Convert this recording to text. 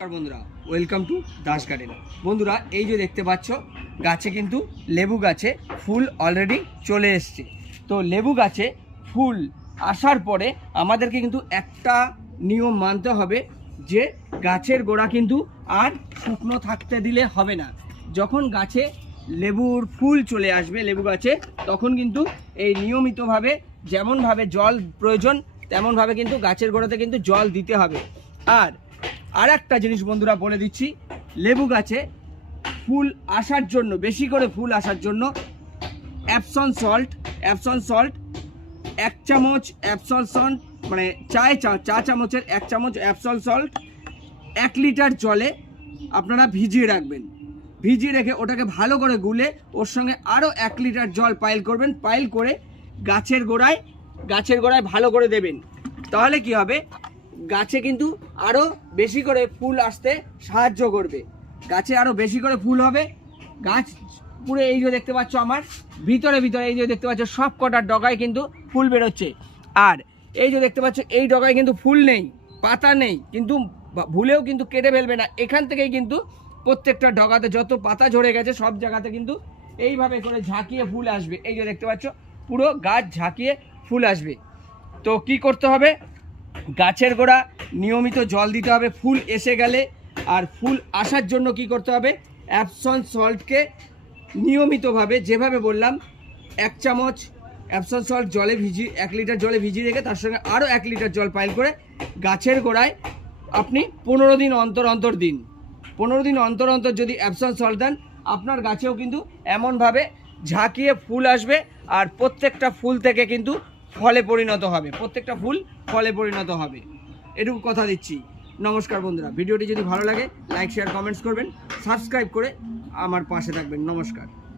নমস্কার বন্ধুরা, welcome to Das garden. বন্ধুরা, এই যে দেখতে পাচ্ছ গাছে কিন্তু লেবু গাছে ফুল অলরেডি চলে এসছে। তো লেবু গাছে ফুল আসার পরে আমাদেরকে কিন্তু একটা নিয়ম মানতে হবে যে গাছের গোড়া কিন্তু আর শুকনো থাকতে দিলে হবে না। যখন গাছে লেবুর ফুল চলে আসবে লেবু গাছে, তখন কিন্তু এই নিয়মিতভাবে যেমনভাবে জল প্রয়োজন তেমনভাবে কিন্তু গাছের গোড়াতে কিন্তু জল দিতে হবে। আর একটা জিনিস বন্ধুরা বলে দিচ্ছি, লেবু গাছে ফুল আসার জন্য, বেশি করে ফুল আসার জন্য অ্যাপসন সল্ট 1 চামচ অ্যাপসল সল্ট, মানে চা চামচের 1 চামচ অ্যাপসল সল্ট 1 লিটার জলে আপনারা ভিজিয়ে রাখবেন। ভিজিয়ে রেখে ওটাকে ভালো করে গুলে ওর সঙ্গে আরও 1 লিটার জল পাইল করবেন। পাইল করে গাছের গোড়ায় ভালো করে দেবেন। তাহলে কি হবে, গাছে কিন্তু আরও বেশি করে ফুল আসতে সাহায্য করবে। গাছে আরও বেশি করে ফুল হবে। গাছ পুরো এই যে দেখতে পাচ্ছ আমার ভিতরে এই যে দেখতে পাচ্ছ সব কটার ডগায় কিন্তু ফুল বেরোচ্ছে। আর এই যে দেখতে পাচ্ছ এই ডগায় কিন্তু ফুল নেই, পাতা নেই, কিন্তু ভুলেও কিন্তু কেটে ফেলবে না। এখান থেকেই কিন্তু প্রত্যেকটা ডগাতে যত পাতা ঝরে গেছে সব জায়গাতে কিন্তু এইভাবে করে ঝাঁকিয়ে ফুল আসবে। এই যে দেখতে পাচ্ছ পুরো গাছ ঝাঁকিয়ে ফুল আসবে। তো কি করতে হবে, গাছের গোড়া নিয়মিত জল দিতে হবে ফুল এসে গেলে। আর ফুল আসার জন্য কি করতে হবে, অ্যাপসন সল্টকে নিয়মিতভাবে যেভাবে বললাম 1 চামচ অ্যাপসন সল্ট জলে 1 লিটার জলে ভিজিয়ে রেখে তার সঙ্গে আরও 1 লিটার জল পাইল করে গাছের গোড়ায় আপনি 15 দিন অন্তর দিন। 15 দিন অন্তর যদি অ্যাপসন সল্ট দেন, আপনার গাছেও কিন্তু এমনভাবে ঝাঁকিয়ে ফুল আসবে। আর প্রত্যেকটা ফুল থেকে কিন্তু ফলে পরিণত হবে। এটুকু কথা দিচ্ছি। নমস্কার বন্ধুরা, ভিডিওটি যদি ভালো লাগে লাইক শেয়ার কমেন্টস করবেন, সাবস্ক্রাইব করে আমার পাশে থাকবেন। নমস্কার।